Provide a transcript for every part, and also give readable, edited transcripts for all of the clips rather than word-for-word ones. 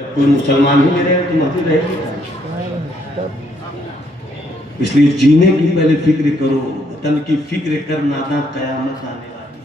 جب کوئی مسلمان ہی نہیں رہے تو مہدی رہے گی، اس لیے جینے کی پہلے فکر کرو، وطن کی فکر کر ناداں قیامت آنے والی۔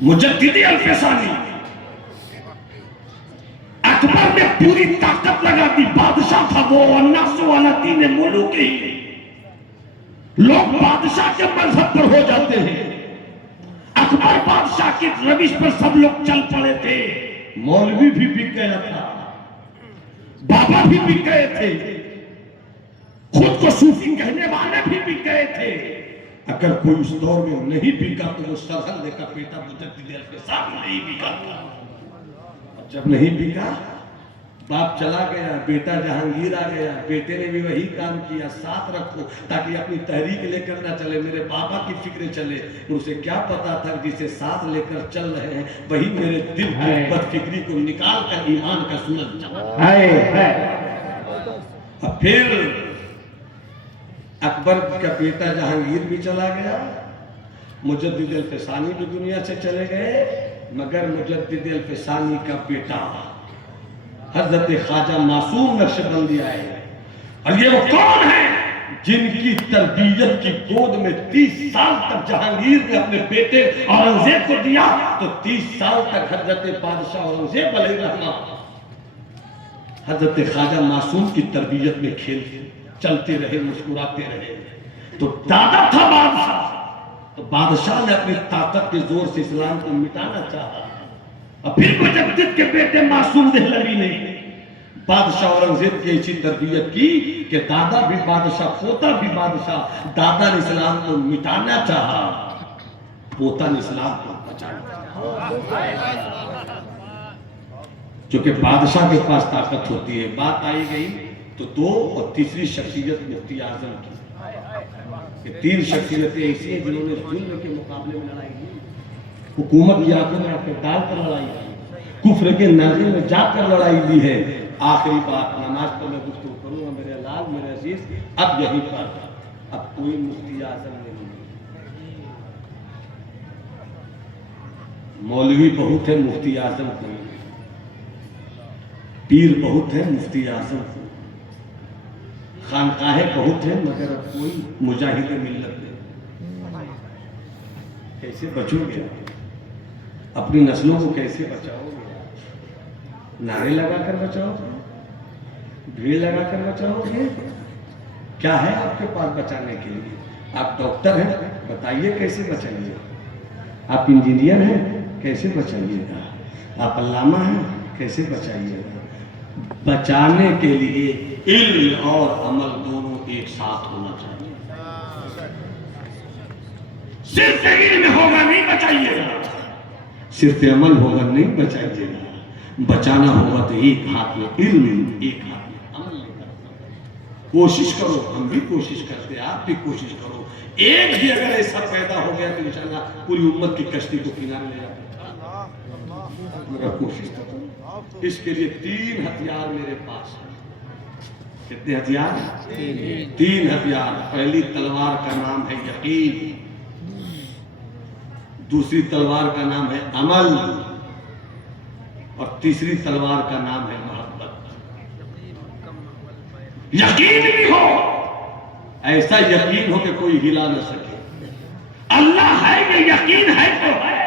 مجدد الفسانی اکبر نے پوری طاقت لگا دی، بادشاہ تھا وہ، الناس علی دین ملوکہ، لوگ بادشاہ کے مذہب پر ہو جاتے ہیں، اکبر بادشاہ کی روش پر سب لوگ چل پڑے تھے، مولوی بھی بک گیا تھا، بابا بھی بک گئے تھے، خود کو صوفی کہنے والے بھی بک گئے تھے۔ اگر کوئی اس دور میں نہیں بکا تو وہ سرحد کا بیٹا مجدد الفسانی نہیں بکا تھا۔ جب نہیں بکا، باپ چلا گیا، بیٹا جہانگیر آ گیا، بیٹے نے بھی وہی کام کیا، ساتھ رکھو تاکہ اپنی تحریک لے کر نہ چلے، میرے بابا کی فکریں چلے۔ اسے کیا پتا تھا جسے ساتھ لے کر چل رہے ہیں وہی میرے دل کی بد فکری کو نکال کر ایمان کا سورج چلا۔ پھر اکبر کا بیٹا جہانگیر بھی چلا گیا، مجدد الفسانی بھی دنیا سے چلے گئے، مگر مجدد الفسانی کا بیٹا حضرت خواجہ معصوم نقشبندی آئے، اور یہ وہ کون ہیں جن کی تربیت کی گود میں 30 سال تک جہانگیر نے اپنے بیٹے اورنگزیب کو دیا، تو 30 سال تک حضرت بادشاہ اورنگزیب علیہ الرحمہ حضرت خواجہ معصوم کی تربیت میں کھیلتے چلتے رہے، مسکراتے رہے۔ تو دادا تھا بادشاہ، تو بادشاہ نے اپنی طاقت کے زور سے اسلام کو مٹانا چاہا، اور پھر مجدد کے بیٹے معصوم دہلوی نے بادشاہ اورنگزیب کی ایسی تربیت کی کہ دادا بھی بادشاہ، پوتا بھی بادشاہ۔ دادا نے اسلام کو مٹانا چاہا، پوتا نے اسلام کو بچانا چاہا۔ چونکہ بادشاہ کے پاس طاقت ہوتی ہے، بات آئی گئی تو دو، اور تیسری شخصیت مفتی اعظم کی۔ یہ 3 شخصیتیں ایسی ہیں جنہوں نے ظلم کے مقابلے میں لڑائی کی، حکومت کی آنکھوں میں اپنے ڈال کر لڑائی کی، کفر کے ناظر میں جا کر لڑائی دی ہے۔ آخری بات، نماز پر میں گفتگو کروں گا میرے لال، میرے عزیز، اب یہی پر اب کوئی مفتی اعظم نہیں، مولوی بہت ہے، مفتی اعظم کوئی نہیں، پیر بہت ہے، مفتی اعظم کوئی، خانقاہیں بہت ہیں، مگر اب کوئی مجاہد ملت نہیں۔ کیسے بچو گے؟ اپنی نسلوں کو کیسے بچاؤ گے؟ نعرے لگا کر بچاؤ گے؟ بھیڑ لگا کر بچاؤ گے؟ کیا ہے آپ کے پاس بچانے کے لیے؟ آپ ڈاکٹر ہیں، بتائیے کیسے بچائیے گا؟ آپ انجینئر ہیں، کیسے بچائیے گا؟ آپ علامہ ہیں، کیسے بچائیے گا؟ بچانے کے لیے علم اور عمل دونوں ایک ساتھ ہونا چاہیے۔ صرف علم ہوگا نہیں بچائیے گا، صرف عمل ہوگا نہیں بچائیے گا، بچانا ہوگا تو ایک ہاتھ میں علم، ایک ہاتھ میں عمل لے کر کوشش کرو۔ ہم بھی کوشش کرتے ہیں، آپ بھی کوشش کرو، ایک بھی اگر ایسا پیدا ہو گیا تو انشاءاللہ پوری امت کی کشتی کو کنارے لے جاتے ہیں، مگر کوشش کرو۔ اس کے لیے 3 ہتھیار میرے پاس ہیں۔ کتنے ہتھیار؟ 3 ہتھیار۔ پہلی تلوار کا نام ہے یقین، دوسری تلوار کا نام ہے عمل، اور تیسری تلوار کا نام ہے محبت۔ یقین بھی ہو، ایسا یقین ہو کہ کوئی ہلا نہ سکے، اللہ ہے، یہ یقین ہے تو ہے،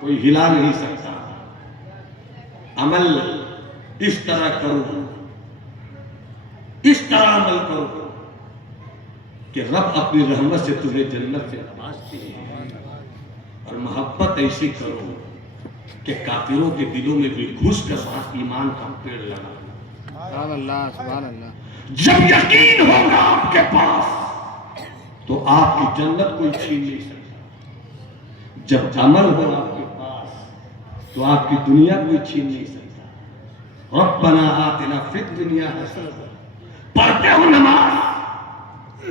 کوئی ہلا نہیں سکتا۔ عمل اس طرح کرو، اس طرح عمل کرو کہ رب اپنی رحمت سے تمہیں جنت سے نوازتے ہیں، اور محبت ایسی کرو کہ کافروں کے دلوں میں بھی گھس کر وہاں ایمان کا پیڑ لگا۔ سبحان اللہ، سبحان اللہ۔ جب یقین ہوگا آپ کے پاس تو آپ کی جنت کوئی چھین نہیں سکتا، جب عمل ہو آپ کے پاس تو آپ کی دنیا کوئی چھین نہیں سکتا۔ ربنا آتنا فی الدنیا حسنہ، پڑھتے ہو نماز؟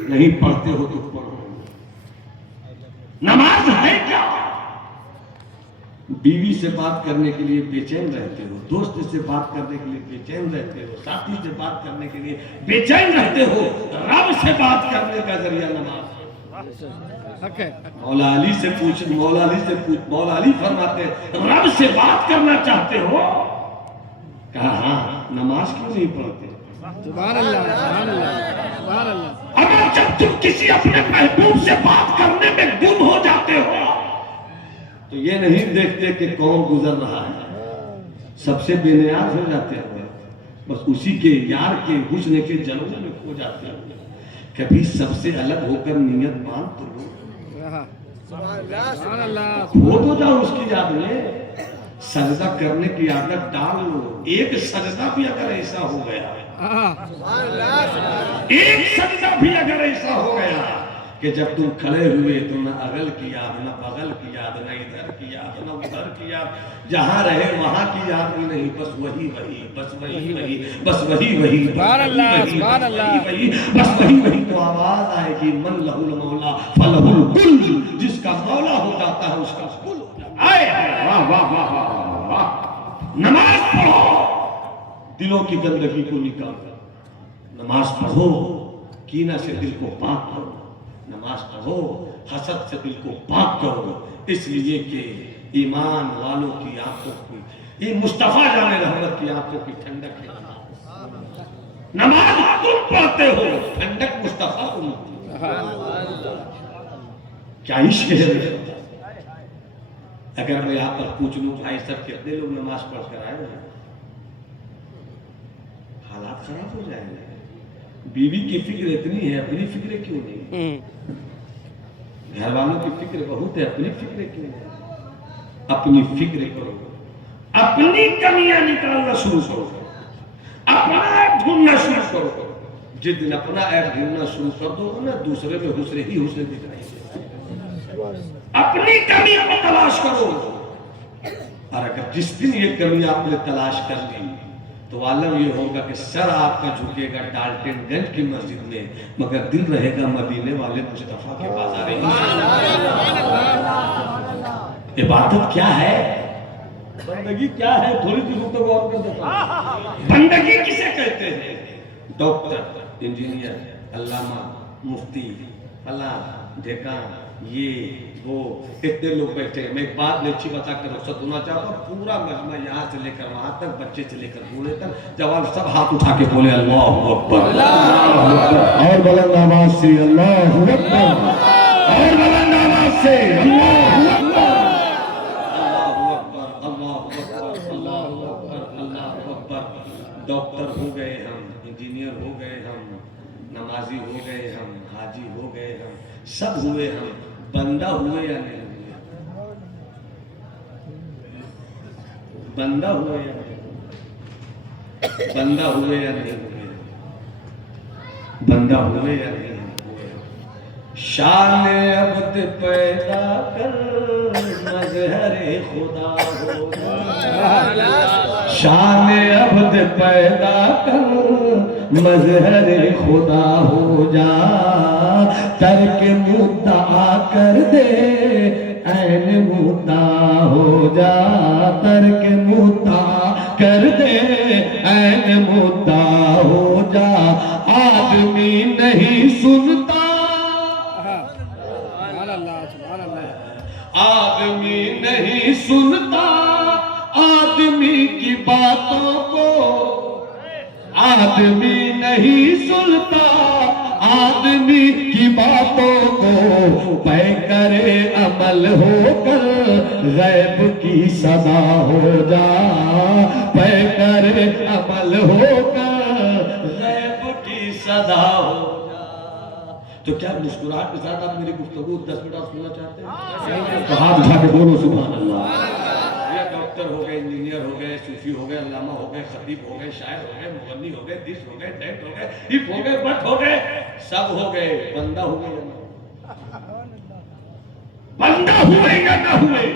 نہیں پڑھتے ہو تو پڑھو، نماز ہے کیا؟ بیوی سے بات کرنے کے لیے بے چین رہتے ہو، دوست سے بات کرنے کے لیے بے چین رہتے ہو، ساتھی سے بات کرنے کے لیے بے چین رہتے ہو، رب سے بات کرنے کا ذریعہ نماز ہے۔ حق ہے مولا علی سے پوچھ، مولا علی فرماتے ہیں رب سے بات کرنا چاہتے ہو؟ کہا ہاں، نماز کیوں نہیں پڑھتے؟ سبحان اللہ سبحان اللہ سبحان اللہ اگر جب تم کسی اپنے محبوب سے بات کرنے میں گم ہو جاتے ہو تو یہ نہیں دیکھتے کہ کون گزر رہا ہے، سب سے بے نیاز ہو جاتے ہو، بس اسی کے یار کے حسن کے جلوے میں کھو جاتے ہو۔ کبھی سب سے الگ ہو کر نیت باندھ تو لو، سبحان اللہ کھو تو جاؤ اس کی یاد میں، سجدہ کرنے کی عادت ڈال لو۔ ایک سجدہ بھی اگر ایسا ہو گیا، ایک سجدہ بھی اگر ایسا ہو گیا کہ جب تم کھڑے ہوئے تو نہ اغل کی یاد، نہ بغل کی یاد، نہ ادھر کی یاد، نہ ادھر کی یاد، جہاں رہے وہاں کی یاد بھی نہیں، بس وہی بس وہی بس وہی سبحان اللہ سبحان اللہ بس وہی تو آواز آئے گی من لہ المولا فلہ الکل، جس کا مولا ہو جاتا ہے اس کا کل ہو جاتا ہے۔ واہ واہ واہ واہ واہ، نماز پڑھو، دلوں کی گندگی کو نکال کر نماز پڑھو، کینہ سے دل کو پاک کرو، نماز پڑھو، حسد سے دل کو پاک کرو، اس لیے کہ ایمان والوں کی آنکھوں کی، یہ مصطفیٰ جان رحمت کی آنکھوں کی ٹھنڈک ہے۔ نماز تم پڑھتے ہو، ٹھنڈک مصطفیٰ کو ملتی ہے۔ کیا عشق ہے؟ اگر میں یہاں پر پوچھ لوں بھائی سب کتنے لوگ نماز پڑھ کر آئے ہیں، حالات خراب ہو جائیں گے۔ بیوی کی فکر اتنی ہے، اپنی فکریں کیوں نہیں؟ گھر والوں کی فکر بہت ہے، اپنی فکریں کیوں نہیں؟ اپنی فکر کرو، اپنی کمیاں نکالنا شروع کرو، اپنا عیب ڈھونڈنا شروع کرو۔ جس دن اپنا عیب ڈھونڈنا شروع کر دو نا، دوسرے میں حسن ہی حسن دکھائی دے۔ اپنی کمیاں کو تلاش کرو، اور اگر جس دن یہ کمیاں آپ نے تلاش کر لی تو عالم یہ ہوگا کہ سر آپ کا جھکے گا ڈالٹن گنج کی مسجد میں، مگر دل رہے گا مدینے والے مصطفیٰ کے بازار میں۔ عبادت کیا ہے؟ بندگی کیا ہے؟ تھوڑی سی گفتگو اور کر دیتا ہوں۔ بندگی کسے کہتے ہیں؟ ڈاکٹر، انجینئر، علامہ، مفتی، فلاں ڈھیکان، یہ وہ اتنے لوگ بیٹھے ہیں۔ میں ایک بات نیچی بتا کر رخصت ہونا چاہتا ہوں، پورا مجمع یہاں سے لے کر وہاں تک، بچے سے لے کر بوڑھے تک، جوان سب ہاتھ اٹھا کے بولے اللہ اکبر، اور بلند آواز سے اللہ اکبر، اور بلند آواز سے اللہ اکبر، اللہ اکبر، اللہ اکبر، اللہ اکبر۔ ڈاکٹر ہو گئے ہم، انجینئر ہو گئے ہم، نمازی ہو گئے ہم، حاجی ہو گئے ہم، سب ہوئے ہم، بندہ ہوئے یا نہیں ہوئے؟ بندہ ہوئے یا نہیں؟ بندہ ہوئے یا نہیں ہوئے؟ بندہ ہوئے یا نہیں ہوئے؟ شان عبد پیدا کر مظہر خدا ہو جا، شان عبد پیدا کر مظہر خدا ہو جا، ترک مدعا کر دے عین مدعا ہو جا، ترک مدعا کر دے عین مدعا ہو جا، آدمی نہیں سنتا، آدمی نہیں سنتا آدمی کی باتوں کو، آدمی نہیں سنتا آدمی کی باتوں کو، پے کرے عمل ہو کر غیب کی صدا ہو جا، پے کرے عمل ہو کر غیب کی صدا ہو جا۔ تو کیا مسکراہٹ کے ساتھ آپ میری گفتگو 10 منٹ آپ سننا چاہتے ہیں؟ تو ہاتھ اٹھا کے بولو سبحان اللہ۔ یہ ڈاکٹر ہو گئے، انجینئر ہو گئے، صوفی ہو گئے، علامہ ہو گئے، خطیب ہو گئے، شاعر ہو گئے، مغنی ہو گئے، دس ہو گئے، ڈیٹ ہو گئے، ہپ ہو گئے، بٹ ہو گئے، سب ہو گئے، بندہ ہو گئے یا نہ؟ بندہ ہوئے یا نہ ہوئے؟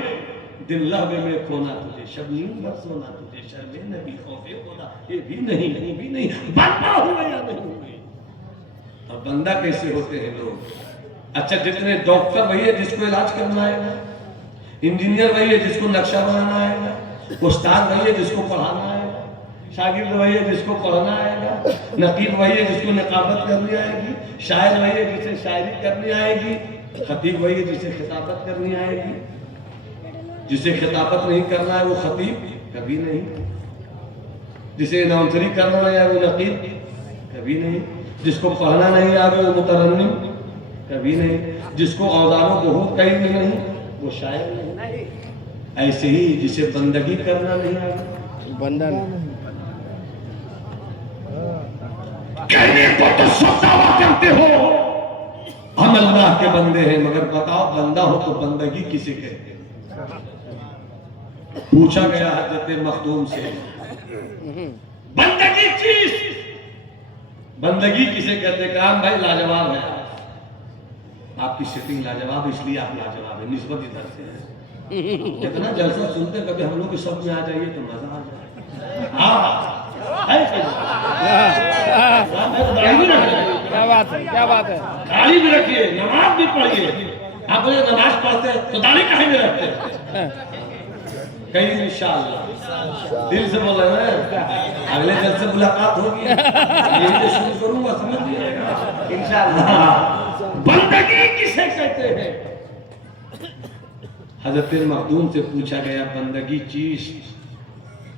دل لہوے میں کھونا تجھے، شب نیند بھر سونا تجھے، شرمے نبی خوف خدا، یہ بھی نہیں، وہ بھی نہیں، بندہ ہوئے یا نہیں ہوئے؟ اور بندہ کیسے ہوتے ہیں لوگ؟ اچھا جتنے ڈاکٹر وہی ہے جس کو علاج کرنا آئے گا، انجینئر وہی ہے جس کو نقشہ بنانا آئے گا، استاد وہی ہے جس کو پڑھانا آئے گا، شاگرد وہی ہے جس کو پڑھنا آئے گا، نقیب وہی ہے جس کو نقابت کرنی آئے گی، شاعر وہی ہے جسے شاعری کرنی آئے گی، خطیب وہی ہے جسے خطابت کرنی آئے گی، جسے خطابت نہیں کرنا ہے وہ خطیب کبھی نہیں، جسے اناؤنسری کرنا نہیں آئے وہ نقیب کبھی نہیں، جس کو پڑھنا نہیں آئے وہ مترنم کبھی نہیں، جس کو اوزان و بہوت کا علم نہیں وہ شاعر نہیں، ایسے ہی جسے بندگی کرنا نہیں آئے بندہ کہنے کو تو سب دعویٰ کرتے ہو ہم اللہ کے بندے ہیں، مگر بتاؤ بندہ ہو تو بندگی کسے کہتے ہیں؟ پوچھا گیا حضرت مخدوم سے بندگی چیز، بندگی کسے کہتے ہیں؟ کہا بھائی لاجواب ہے آپ کی سیٹنگ لاجواب، اس لیے آپ لاجواب ہے، نسبت ادھر سے ہے، کتنا جلسہ سنتے کبھی ہم لوگ سب میں آ جائیے تو مزہ آ جائے۔ ہاں کیا بات ہے، کیا بات ہے، داڑھی بھی رکھیے، نماز بھی پڑھیے، آپ مجھے نماز پڑھتے ہیں تو داڑھی کہیں بھی رکھتے ہیں کہیں انشاءاللہ دل سے بول رہے ہیں، اگلے دل سے ملاقات ہوگی، یہ شروع کروں گا سمجھ لیجیے گا انشاءاللہ۔ بندگی کسے کہتے ہیں؟ حضرت مخدوم سے پوچھا گیا بندگی چیز،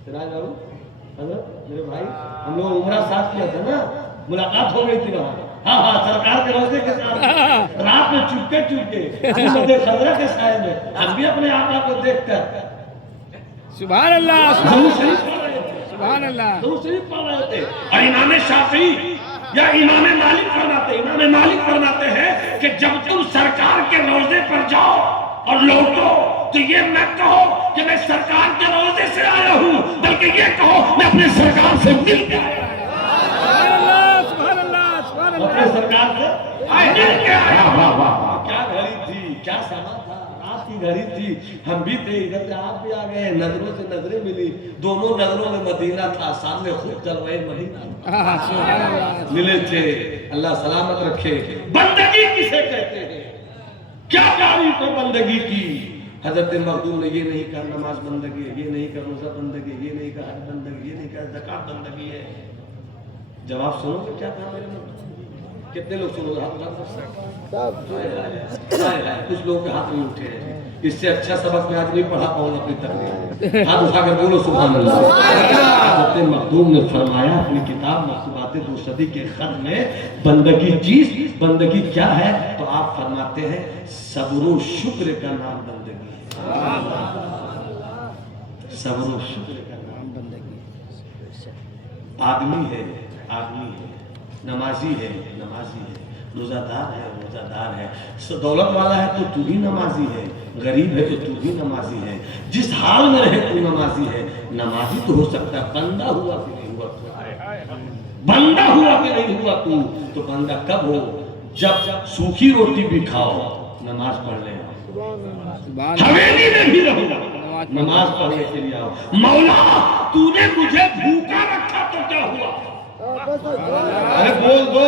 حضرت میرے بھائی ہم لوگ عمرہ ساتھ کیا تھا نا، ملاقات ہو گئی تھی وہاں، ہاں سرکار کے روزے کے ساتھ رات میں چپکے چپکے خضرہ کے سائے میں ہم بھی اپنے آقا کو دیکھ کر سبحان اللہ، درود شریف پڑھ رہے تھے، سبحان اللہ، درود شریف پڑھ رہے تھے، اور امام شافعی یا امام مالک فرماتے ہیں کہ جب تم سرکار کے روزے پر جاؤ اور لوٹو تو یہ مت کہو کہ میں سرکار کے روزے سے آیا ہوں، بلکہ یہ کہو میں اپنے سرکار سے مل کے آیا ہوں، سبحان اللہ، سبحان اللہ، اپنے سرکار سے مل کے آیا ہوں۔ کیا گھڑی تھی، کیا سما تھا، رات کی گھڑی تھی، ہم بھی تھے ادھر سے آپ بھی آ گئے، نظروں سے نظریں ملی، دونوں نظروں میں مدینہ تھا، سامنے خود جلوہ مدینہ ملے تھے، اللہ سلامت رکھے۔ بندگی کسے کہتے ہیں؟ کیا تعریف ہے بندگی کی؟ حضرت مخدوم نے یہ نہیں کہا نماز بندگی ہے، یہ نہیں کہا روزہ بندگی ہے، یہ نہیں کہا حج بندگی، یہ نہیں کہا زکات بندگی ہے۔ جواب سنو گے کیا تھا میرے مخدوم؟ کتنے لوگ سنو گے؟ کچھ لوگ کے ہاتھ نہیں اٹھے ہیں، اس سے اچھا سبق میں آج نہیں پڑھا پاؤں اپنی تقریر، ہاتھ اٹھا کر بولو سبحان اللہ۔ حضرت مخدوم نے فرمایا اپنی کتاب مکتوبات دو صدی کے خط میں بندگی چیز، بندگی کیا ہے؟ تو آپ فرماتے ہیں صبر و شکر کا نام بندگی ہے، صبر و شکر کا نام بندگی ہے۔ آدمی ہے، آدمی ہے، نمازی ہے، نمازی ہے، روزہ دار ہے، روزہ دار ہے، دولت والا ہے تو تو بھی نمازی ہے، غریب ہے تو تو بھی نمازی ہے، جس حال میں رہے تو نمازی ہے۔ نمازی تو ہو سکتا ہے، بندہ ہوا کہ نہیں ہوا تو، بندہ ہوا کہ نہیں ہوا تو بندہ کب ہو؟ جب سوکھی روٹی بھی کھاؤ نماز پڑھ لے، حویلی میں بھی رہو نماز پڑھنے کے لیے آؤ۔ مولا تو نے مجھے بھوکا رکھا تو کیا ہوا؟ ارے بول دو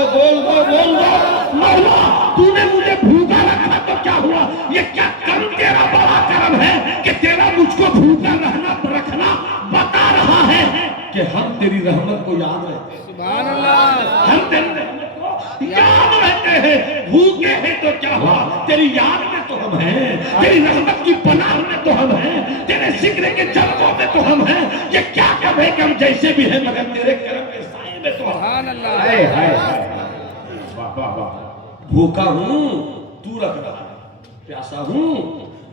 مولا تو نے مجھے بھوکا رکھا تو کیا ہوا؟ یہ کیا کرم تیرا بڑا کرم ہے کہ تیرا مجھ کو بھوکا رکھنا بتا رہا ہے کہ ہم تیری رحمت کو یاد رہتے ہیں، سبحان اللہ، ہم تیری رحمت کو یاد رہتے ہیں، بھوکے ہیں تو کیا ہوا؟ تیری یاد میں تو ہم ہیں، تیری رحمت کی پناہ میں تو ہم ہیں، تیرے ذکر کے جلووں میں تو ہم ہیں، یہ کیا کم ہے کہ ہم جیسے بھی ہیں مگر تیرے کرم کے سائے میں تو ہم۔ سبحان اللہ، بھوکا ہوں تو رکھ رہا ہے، پیاسا ہوں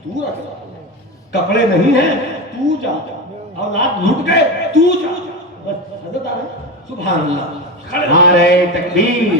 تو رکھ رہا ہے، کپڑے نہیں ہیں تو جا، اولاد لٹ گئے تو جا، بس حضرت آ رہے سبحان اللہ، نعرہ تکبیر،